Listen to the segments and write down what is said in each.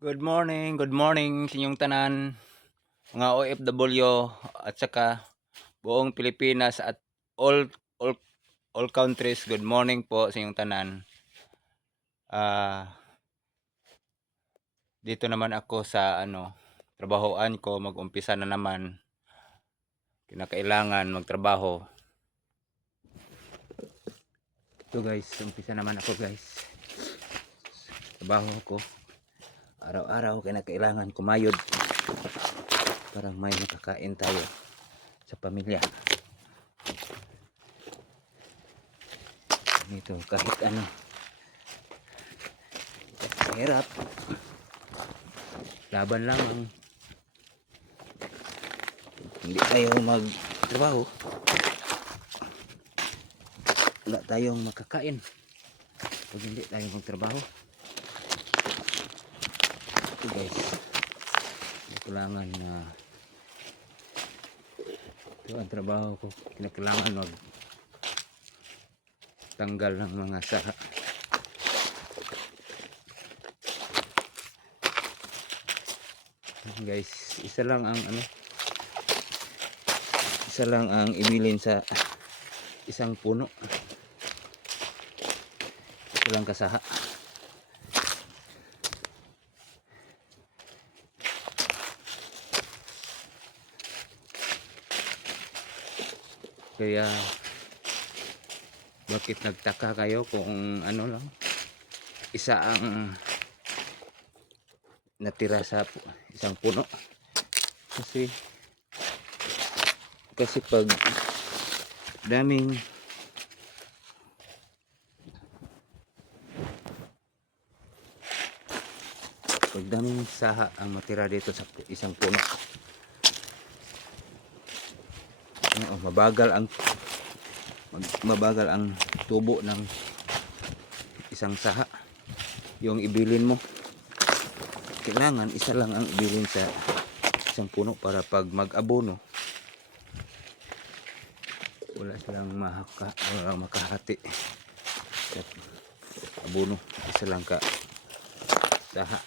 Good morning sa inyong tanan, mga OFW at saka buong Pilipinas at all all countries. Good morning po sa inyong tanan. Dito naman ako sa trabahoan ko, mag-umpisa na naman. Kinakailangan magtrabaho. Ito guys, umpisa naman ako guys. Trabaho ko. Araw-araw kinakailangan kumayod para may makakain tayo sa pamilya. Ito kahit ano, sa hirap, laban lamang. Hindi tayo magtrabaho, wala tayong makakain pag hindi tayo magtrabaho. Ito guys, kailangan na ito ang trabaho ko. Kinakailangan mag tanggal ng mga saha. Guys, isa lang ang ibilin sa isang puno. Isa lang kasaha. Kaya bakit nagtaka kayo kung ano lang isa ang natira sa isang puno? Kasi pag daming saha ang matira dito sa isang puno, mabagal ang tubo ng isang saha. Yung ibilin mo, kailangan isa lang ang ibilin sa isang puno para pag mag-abono wala silang makahati at abono. Isa lang ka saha.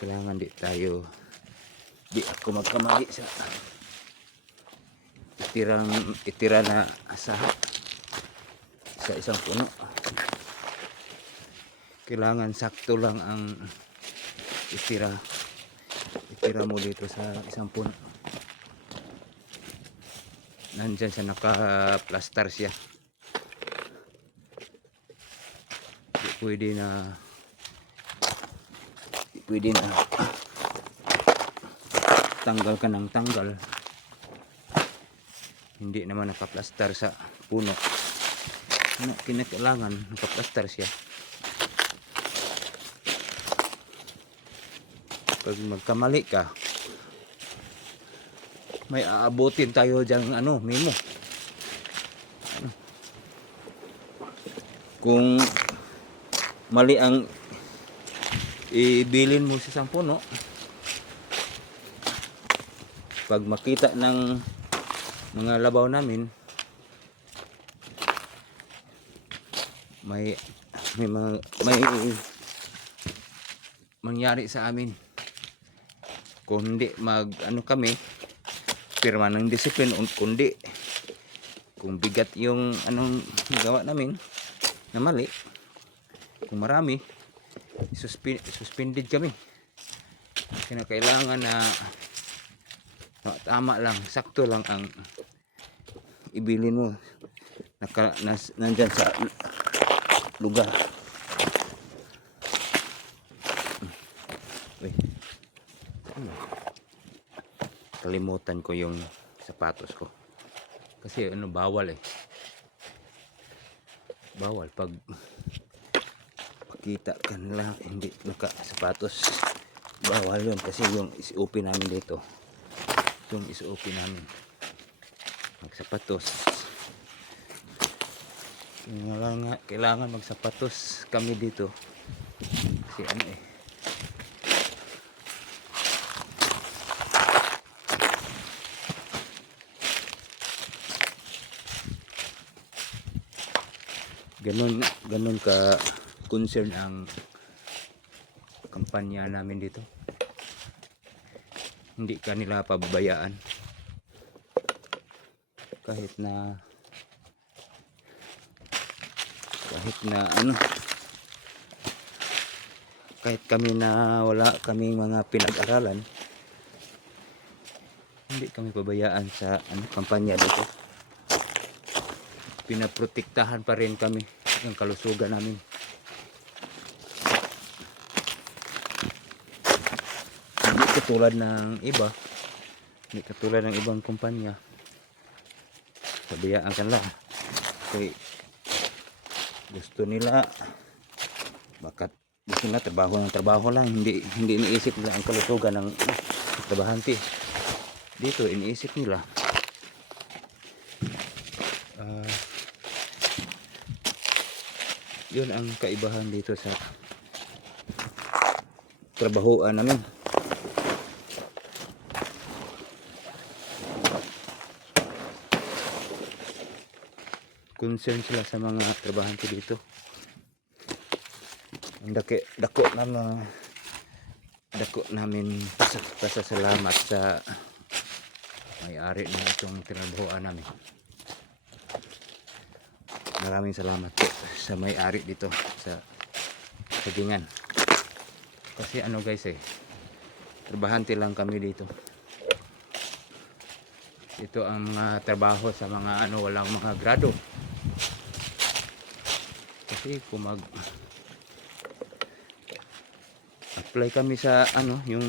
Kailangan di ako magkamali sa itira na saha sa isang puno. Kailangan sakto lang ang itira mo dito sa isang puno. Nandyan sa naka-plaster siya. Di pwede na tanggal ka ng tanggal. Hindi naman naka-plaster sa puno. Kinakailangan naka-plaster siya. Pag magkamali ka, may aabutin tayo dyan memo. Kung mali ang ibilin mo sa isang puno, pag makita ng mga labaw namin, may mangyari sa amin. Kung hindi kami pirma ng disiplin, kundi kung bigat yung gawa namin na mali, kung marami, suspended kami. Kinakailangan na tama lang, sakto lang ang ibilin mo nandyan sa lugar. Kalimutan ko yung sapatos ko kasi bawal bawal pag pakita ka nila hindi naka-sapatos, bawal yun. Kasi yung isuopi namin dito, magsapatos. Kailangan magsapatos kami dito kasi ganun ka concern ang kampanya namin dito. Hindi kanila pababayaan kahit na ano, kahit kami na wala kaming mga pinag-aralan, hindi kami pabayaan sa kampanya dito. Pinaprotektahan pa rin kami ng kalusugan namin. Hindi katulad ng iba, hindi katulad ng ibang kumpanya, pabayaan ka lang. Kasi gusto nila, bakit gusto nila trabaho lang, hindi iniisip nila ang kalusugan ng trabahante. Dito iniisip nila yun ang kaibahan dito sa trabahoan namin. Concern sila sa mga trabahante dito. Ang dako namin pasasalamat sa may-ari ng itong trabahoan namin. Maraming salamat po sa may-ari dito sa Sagingan. Kasi ano guys, trabahante lang kami dito. Ito ang mga trabaho sa mga walang mga grado. Kasi kung apply kami sa yung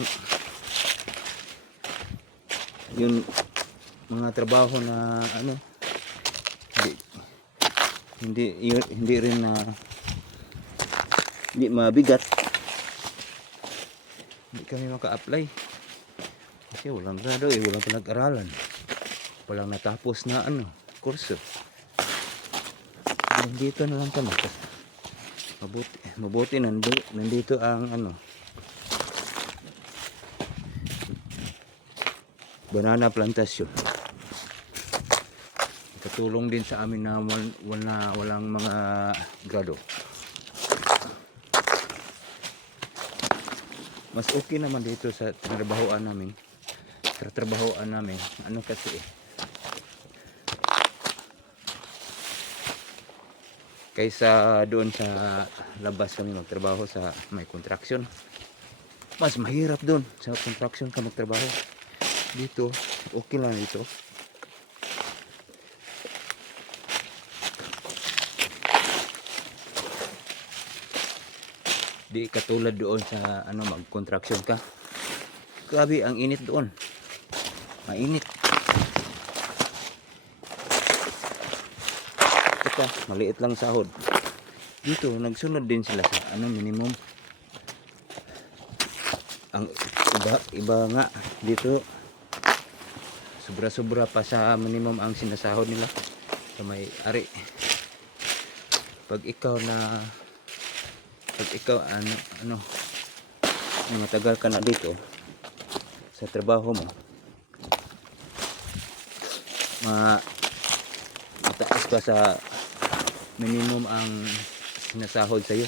mga trabaho na hindi rin hindi mabigat, hindi kami maka-apply kasi walang grado, walang pinag-aralan, walang natapos na kurso. Nandito na lang kami. Mabuti nandito ang banana plantation. Katulong din sa amin na walang mga grado. Mas okay naman dito sa trabahoan namin. Kasi kaysa doon sa labas kami magtrabaho sa may construction, mas mahirap doon sa construction ka magtrabaho. Dito okay lang dito. Di katulad doon sa mag-construction ka. Grabe ang init doon. Mainit. Ito, maliit lang sahod. Dito nagsunod din sila sa minimum. Ang iba nga dito sobra-sobra pa sa minimum ang sinasahod nila sa may-ari. Pag ikaw matagal ka na dito sa trabaho mo, mataas pa sa minimum ang sinasahod sa iyo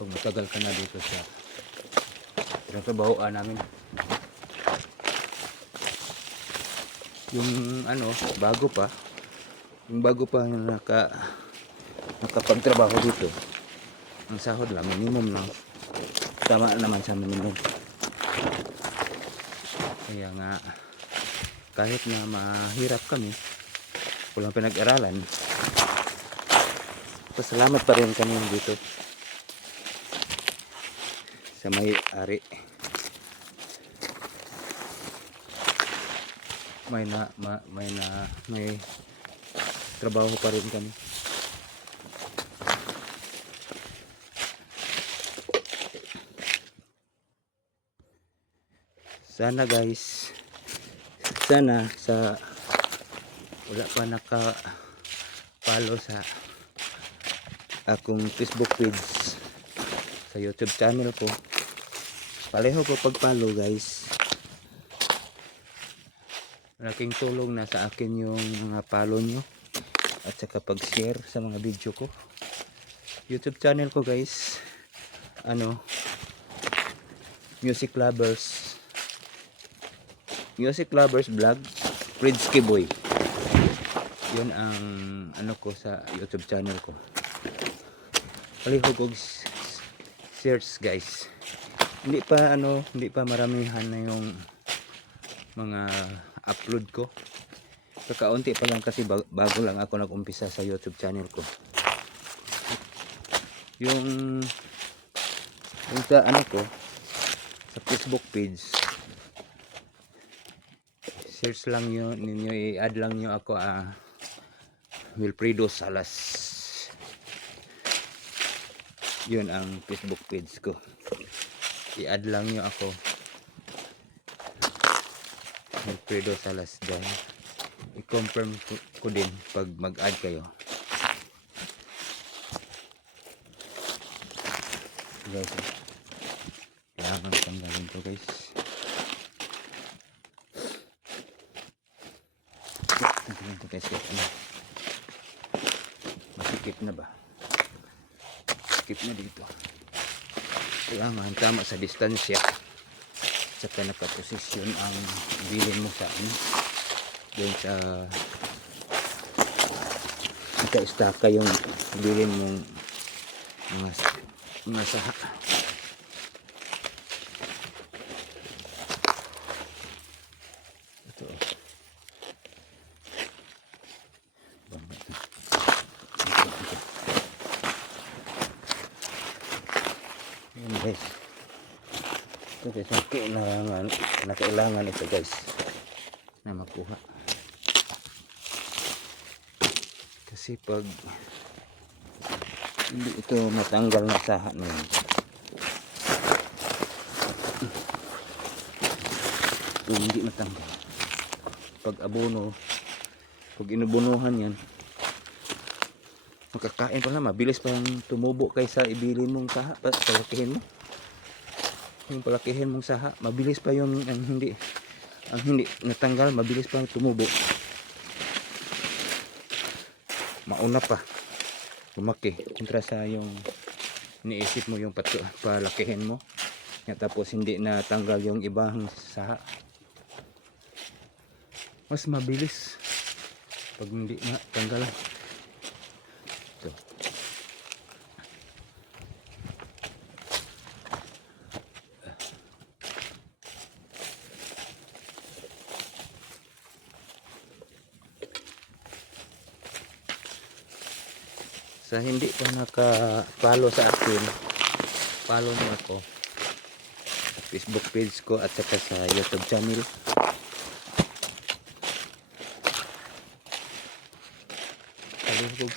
pag matagal ka na dito sa trabahoan namin. Yung bago pa nakapagtrabaho dito, ang sahod lang minimum lang, tama naman sa minimum. Kaya nga kahit na mahirap kami, walang pinag-aralan, pasalamat pa rin kami dito sa may-ari. May trabaho pa rin kami. Sana guys, sana sa wala pa naka-follow sa akong Facebook page, sa YouTube channel ko, pareho po pag-follow guys. Malaking tulong na sa akin yung mga follow nyo at saka pag-share sa mga video ko. YouTube channel ko guys, Music Lovers Vlog, Pridsky Boy. Yun ang ko sa YouTube channel ko. Palihog og search guys. Hindi pa maramihan na yung mga upload ko. Kakaunti pa lang kasi bago lang ako nag-umpisa sa YouTube channel ko. Yung sa sa Facebook page, search lang ninyo, i-add lang nyo ako Wilfredo Salas. Yun ang Facebook page ko. I-add lang nyo ako Wilfredo Salas dyan. I-confirm ko din pag mag-add kayo. Guys, kailangan tanggalin to guys. Tanggalin to guys. Masikip na ba? Skip na dito. Kailangan tama sa distansya. Saka nakaposisyon ang bilin mo sa doon sa naka-staka yung bilin mong mga saha. Ito. Yan guys. Ito guys, nakailangan ito guys na makuha. Kasi pag hindi ito matanggal na saha na yun, hindi matanggal. Pag abono, pag inubunuhan yan, makakain pa lang, mabilis pa yung tumubo kaysa ibilin mong saha. Palakihin mo yung palakihin mong saha, mabilis pa yung ang hindi natanggal, mabilis pa yung tumubo. Mauna pa lumaki kontra sa yung iniisip mo yung palakihin mo tapos hindi natanggal yung ibang saha. Mas mabilis pag hindi natanggal. Ito. Sa hindi pa naka-follow sa akin, follow mo ako sa Facebook page ko at saka sa YouTube channel.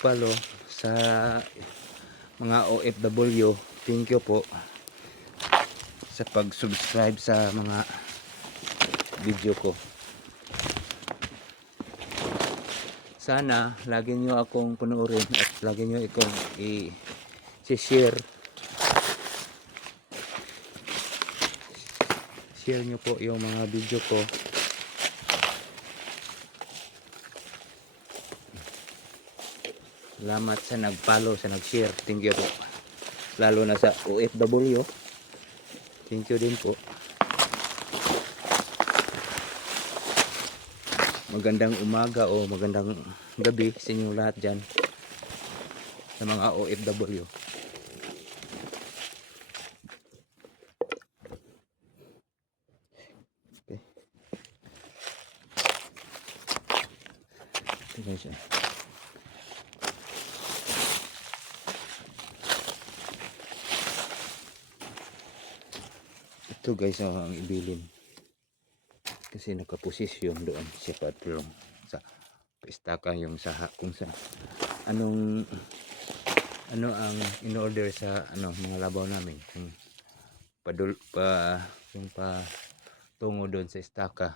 Follow sa mga OFW. Thank you po sa pag-subscribe sa mga video ko. Sana lagi nyo akong panoorin at lagi nyo akong i-share. Share nyo po yung mga video ko. Salamat sa nag-follow, sa nag-share. Thank you po. Lalo na sa OFW. Thank you din po. Magandang umaga o magandang gabi sa inyo lahat dyan sa mga OFW. Okay. Ito guys. Ito guys ang ibilin. Kasi nakaposisyon doon siya patrong sa pistaka yung saha kung sa ano ang in-order sa mga labaw namin kung yung tungo doon sa istaka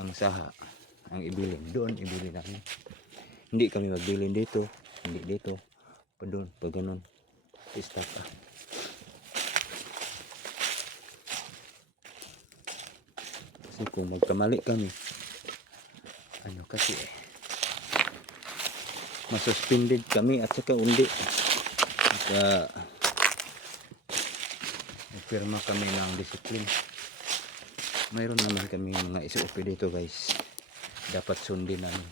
ang saha ang ibilin doon ibilin namin. Hindi kami magbilin dito, hindi dito, pa doon, pa ganun istaka. Kung magkamali kami kasi masuspended kami at saka undi. At pirma kami ng disiplin. Mayroon naman kami mga SOP dito guys. Dapat sundin namin.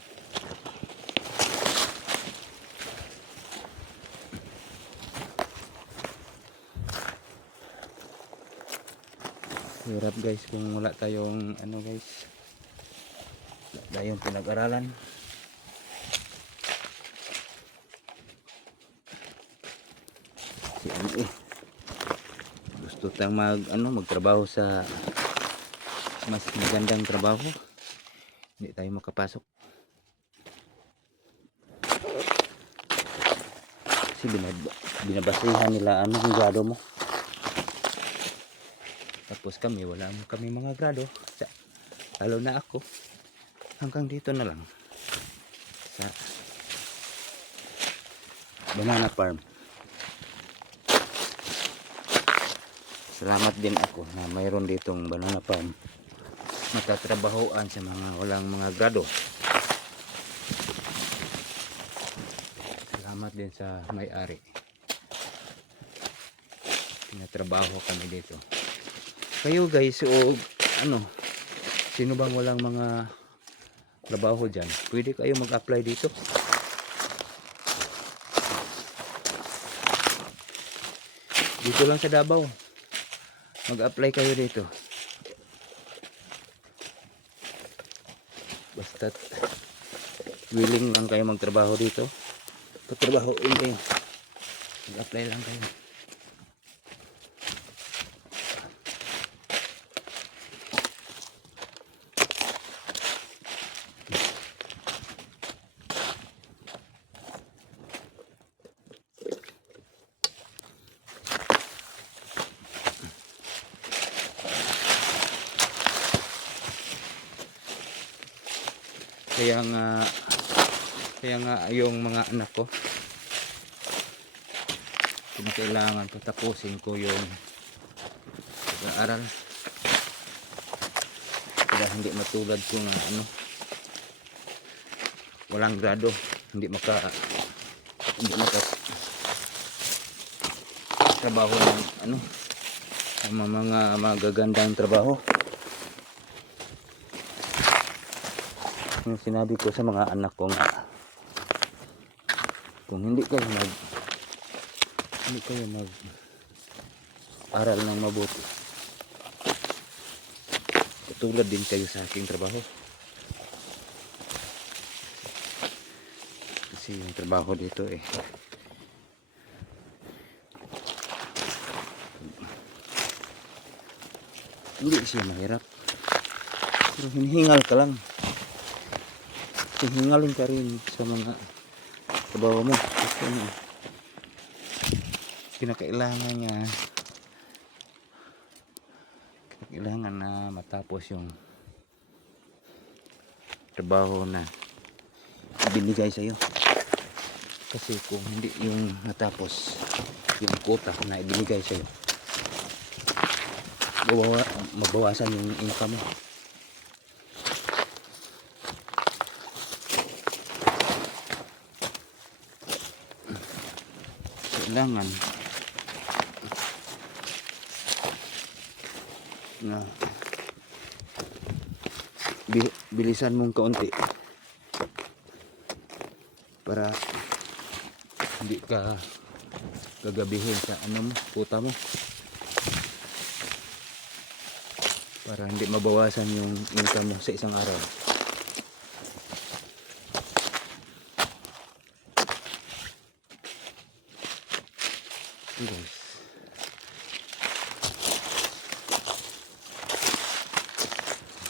Hirap guys kung wala tayong ano guys. Wala tayong pinag-aralan. Si ano gusto tayong magtrabaho sa mas magandang trabaho, hindi tayo makapasok kasi binabasihan nila ang grado mo, tapos kami wala mo kami mga grado, lalo na ako hanggang dito na lang sa banana farm. Salamat din ako na mayroon ditong banana farm matatrabahoan sa mga walang mga grado. Salamat din sa may-ari. Pinatrabaho kami dito. Kayo guys, o sino bang walang mga trabaho dyan? Pwede kayo mag-apply dito. Dito lang sa Davao. Mag-apply kayo dito. Basta willing lang kayo magtrabaho dito. Patrabaho kayo. Mag-apply lang kayo. Kaya nga yung mga anak ko kailangan patapusin ko yung pag-aaral para hindi matulad ko nga walang grado, hindi maka trabaho ng mga magagandang trabaho. Yung sinabi ko sa mga anak ko nga, kung hindi kayo mag-aral ng mabuti, katulad din kayo sa aking trabaho. Kasi yung trabaho dito hindi siya mahirap, pero hinihingal ka lang. Hingalin ka rin sa mga trabaho mo. Kasi kailangan na matapos yung trabaho na binigay sa'yo. Kasi kung hindi yung natapos yung quota na ibinigay sa'yo, mabawasan yung income mo. Kailangan na bilisan mong kaunti para hindi ka gagabihin sa quota mo, para hindi mabawasan yung income mo sa isang araw. Guys,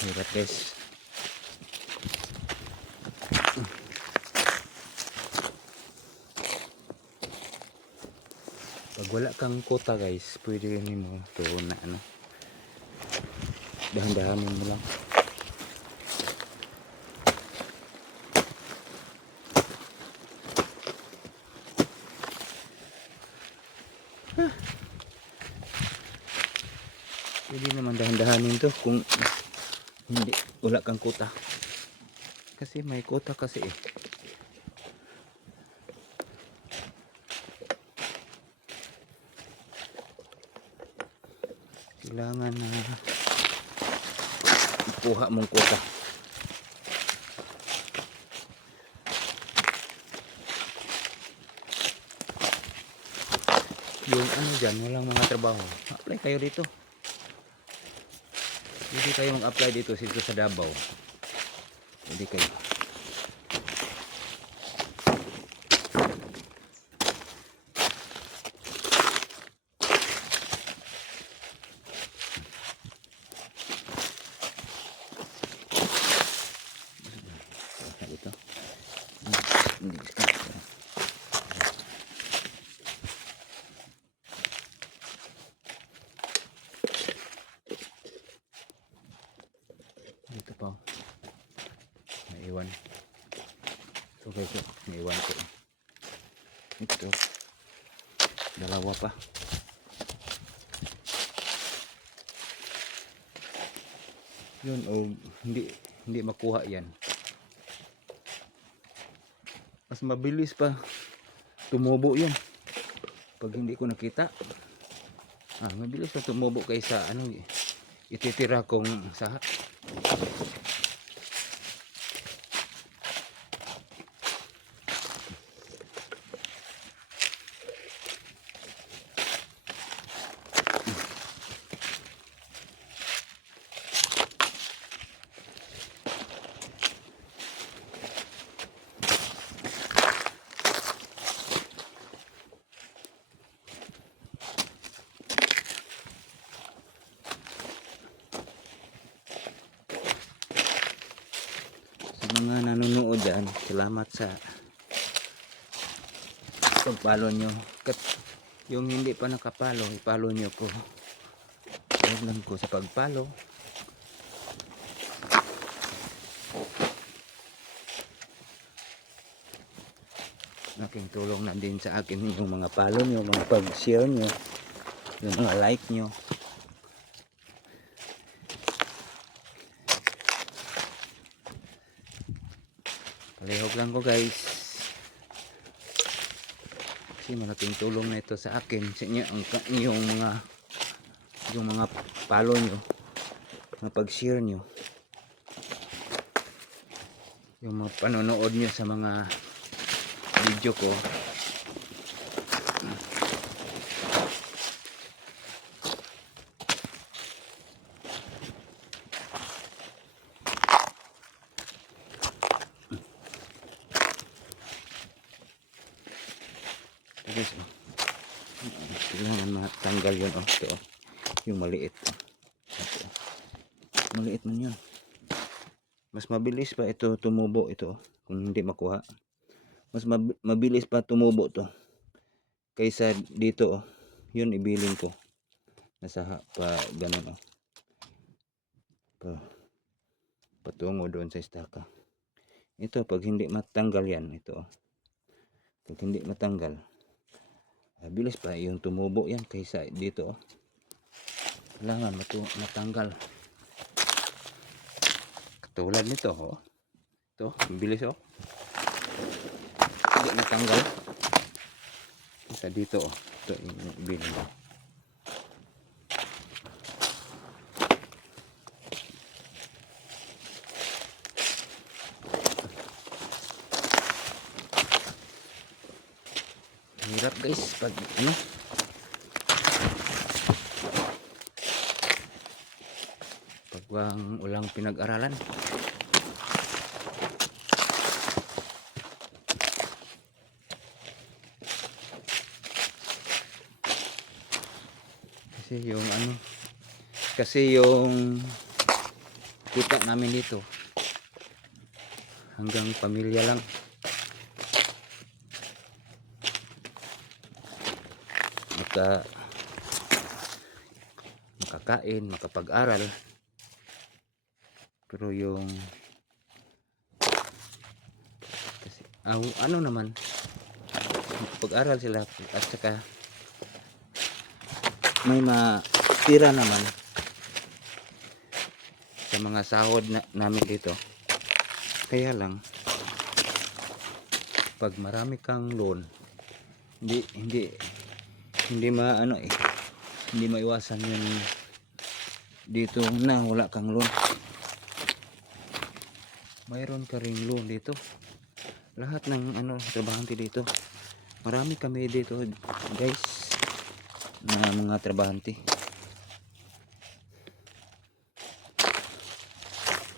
hirap guys. Pag wala kang quota guys, pwede mo to na dahan-dahanin mo lang. Pwede naman dahan-dahanin to kung wala kang quota. Kasi may quota kasi Kailangan na kuha mong kuta. Yung ano dyan, walang mga trabaho, apply kayo dito. Hindi kayo mag-apply dito sa Davao. Hindi kayo. Dito. Dito pa. Naiwan. Ito guys, naiwan ko. Ito. Dalawa pa. Yun, oh, hindi makuha yan. Mas mabilis pa tumubo yun pag hindi ko nakita. Mabilis pa tumubo kaysa ano ititira kong saha. Mga nanonood dyan, salamat sa pag-follow nyo. Yung hindi pa nakapalo, i-follow nyo ko. Huwag lang ko sa pag-follow. Laking tulong na din sa akin yung mga follow nyo, mga pag-share nyo, yung mga like nyo. Palihog lang ko guys, kasi malaking tulong na ito sa akin, sa inyo, yung mga follow nyo, mga pag-share nyo, yung mga panonood nyo sa mga video ko. Guys, kailangan matanggal yun. Ito, yung maliit. Ito. Maliit man yun. Mas mabilis pa ito tumubo ito kung hindi makuha. Mas mabilis pa tumubo to kaysa dito. Yun ibilin ko. Nasa pa ganun. Patungo doon sa istaka. Ito pag hindi matanggal yan. Ito. Pag hindi matanggal, bilis pa yung tumubo yan kaysa dito. Kailangan matanggal. Katulad nito. Ito, bilis hindi matanggal kaysa dito. Ito yung bilin. Hirap guys pag ano, pag walang pinag-aralan. Kasi yung kita namin dito hanggang pamilya lang. Makakain, makapag-aral. Pero yung kasi, ano naman, makapag-aral sila at saka may matira naman sa mga sahod namin dito. Kaya lang pag marami kang loan, hindi maiwasan yung dito na wala kang loan, mayroon ka ring loan dito. Lahat ng trabahante dito, marami kami dito guys na mga trabahante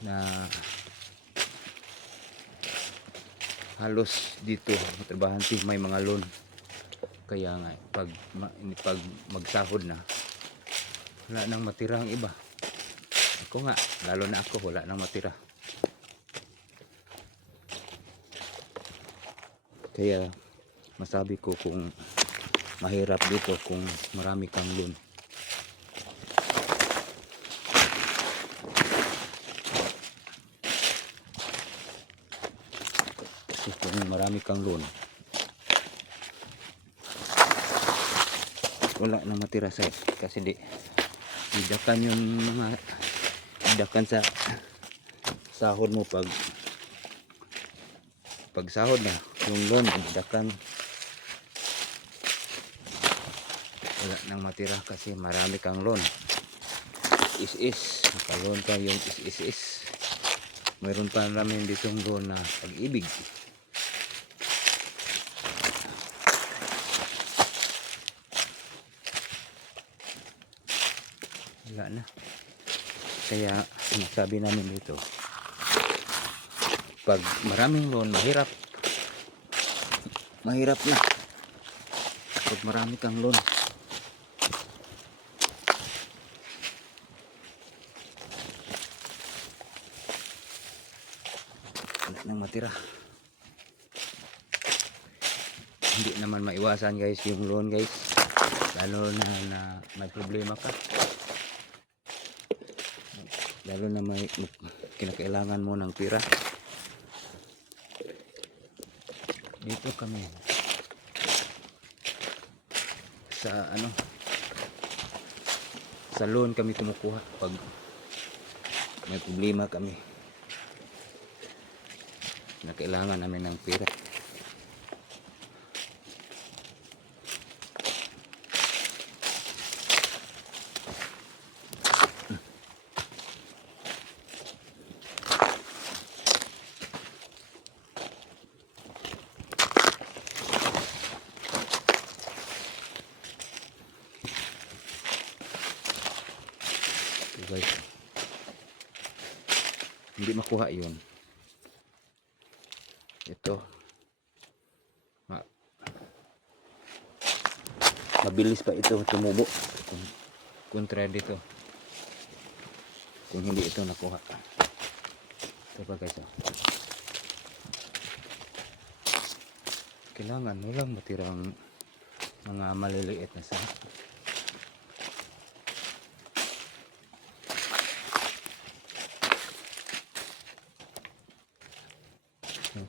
na halos dito mga trabahante may mga loan. Kaya nga pag magsahod na, wala nang matira ang iba. Ako nga, lalo na ako, wala nang matira. Kaya masabi ko kung mahirap dito kung marami kang loan. Kasi kung marami kang loan, wala nang matira sa kasi idakan yung mga idakan sa sahod mo pag sahod na yung loan, idakan, wala nang matira kasi marami kang loan. Is nakaloan ka yung is mayroon pa namin ditong loan na Pag-ibig. Wala na. Kaya sinasabi namin dito, pag maraming loan, mahirap na. Pag marami kang loan, wala nang matira. Hindi naman maiwasan guys yung loan guys, lalo na may problema ka, lalo na may kinakailangan mo ng pera. Dito kami sa loan kami kumukuha pag may problema kami na kailangan namin ng pera. Guys, hindi makuha yun. Ito mabilis pa ito tumubo kontra dito kung hindi ito nakuha. Ito pa guys, kailangan walang matirang mga maliliit na saha.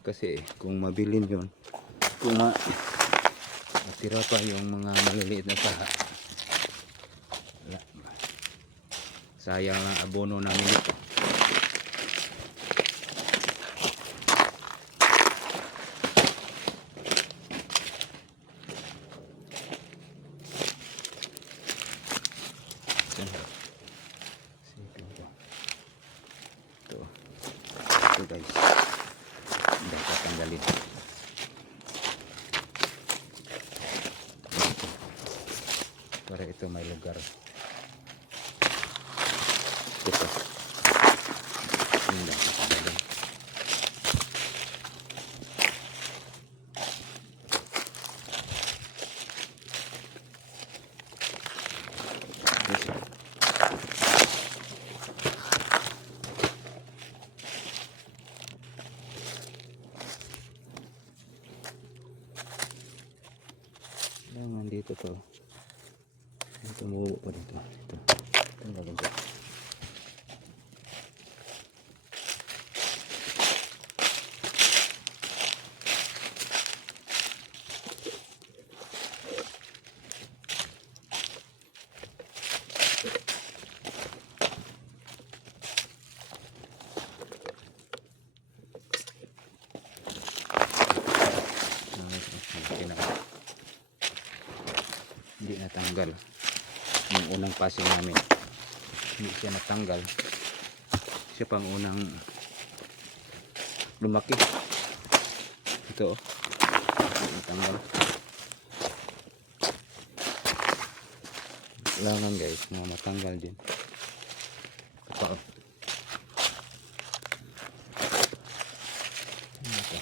Kasi kung mabilin yun, kung matira pa yung mga maliliit na saha, sayang ang abono namin dito. Ito guys, dapat tanggalin para ito may lugar. Ito hindi tanggalin. Yan, dito to. Tumubo pa dito. Ito. Tanggalin ko. Hindi natanggal yung unang passing namin. hindi siya natanggal. Siya pang unang lumaki. Ito, natanggal. Kailangan guys na matanggal din. Ito. Ito.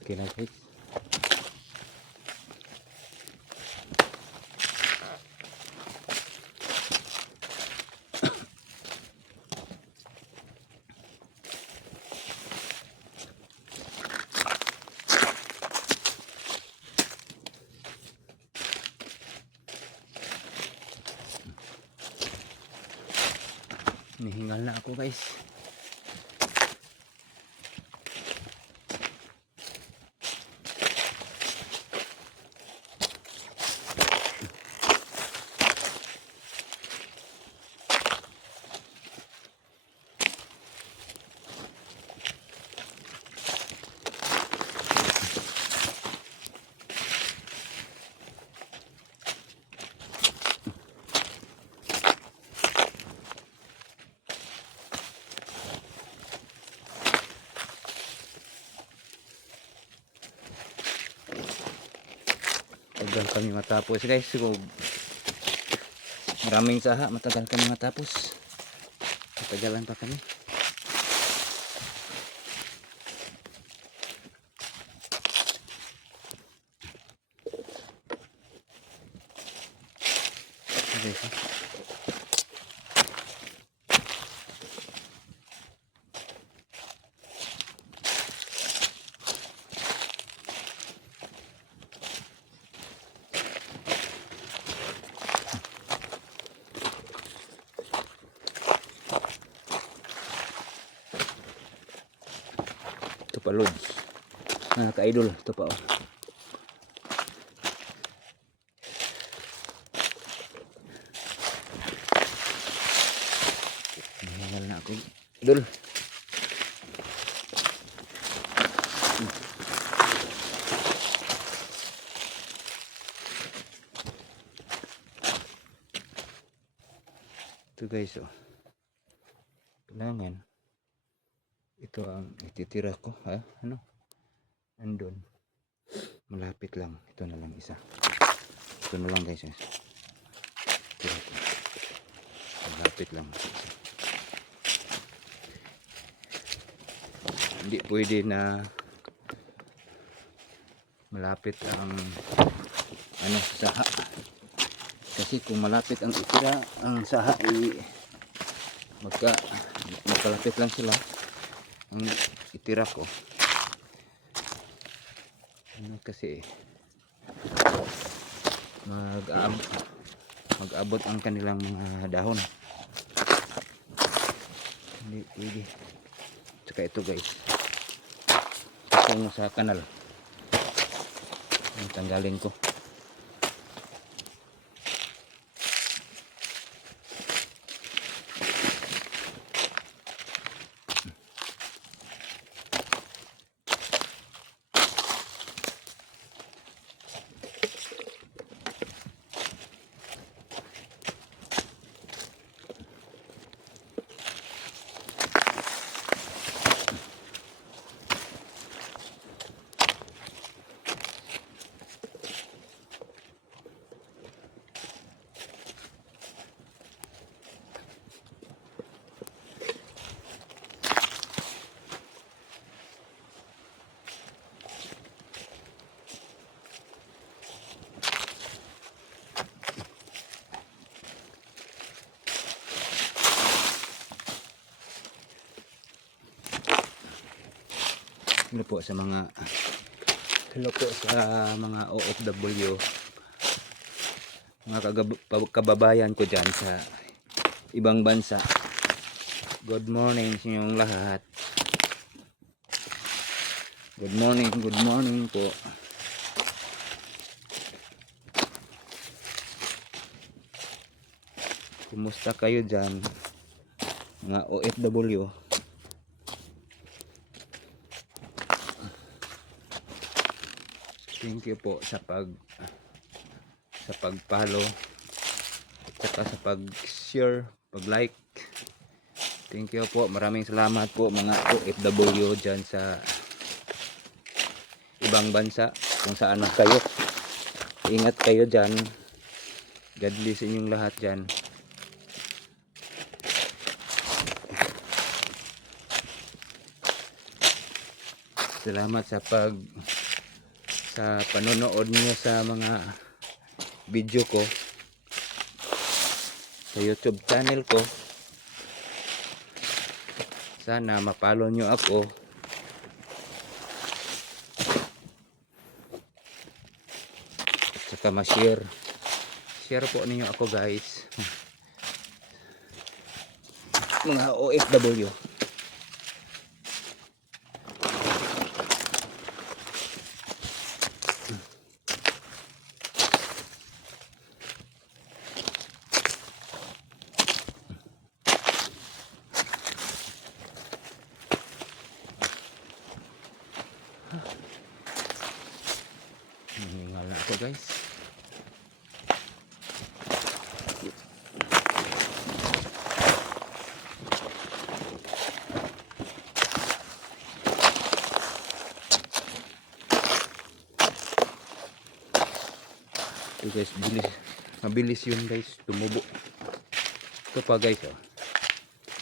Okay na guys. Nihingal na ako guys. Matagal kami matapos guys. So, maraming saha, matagal kami matapos. Matagalan pa kami. Okay, so. Ito pa lods. Mga ka-idol, ito pa oh. Nahingal na ako. Idol. Ito guys oh. Kailangan ito ang ititira ko ha, ano andun malapit lang, ito na lang isa, ito na lang guys, tira ko malapit lang isa. Hindi pwede na malapit ang ano saha, kasi kung malapit ang itira ang saha magkalapit lang sila ang itira ko ano kasi mag-abot ang kanilang mga dahon, hindi pwede. Tsaka ito guys, ito sa kanal ang tanggalin ko. Hello po sa mga OFW, mga kababayan ko dyan sa ibang bansa. Good morning sa inyong lahat. Good morning po. Kumusta kayo dyan, mga OFW? Thank you po sa pag-follow at saka sa pag-share, pag-like. Thank you po. Maraming salamat po mga OFW dyan sa ibang bansa, kung saan man kayo. Ingat kayo dyan. God bless inyong lahat dyan. Salamat sa panonood niyo sa mga video ko sa YouTube channel ko. Sana ma-follow nyo ako. At saka ma-share. Share po ninyo ako guys. Mga OFW. Hiningal na ako guys. Ito guys, mabilis yun guys, tumubo. Ito pa guys, oh.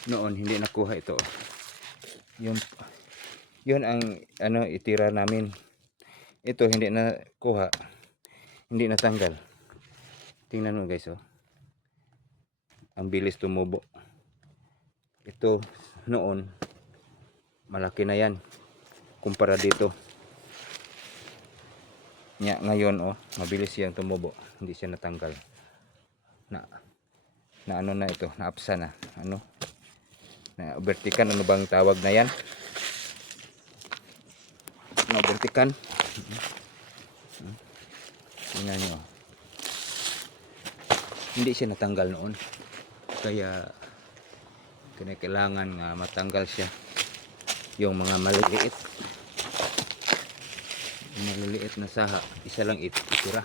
Noon hindi nakuha ito. Yun ang itira namin. Ito hindi na kuha, hindi natanggal. Tingnan mo guys, oh. Ang bilis tumubo. Ito noon malaki na yan kumpara dito. Ngayon oh, mabilis siyang tumubo, hindi siya natanggal. Na ano na ito, naapsa na. Na vertikan, ano bang tawag na yan? Na vertikan. Tingnan nyo. Hindi siya natanggal noon. Kaya kailangan nga matanggal siya. Yung mga maliliit na saha, isa lang itira.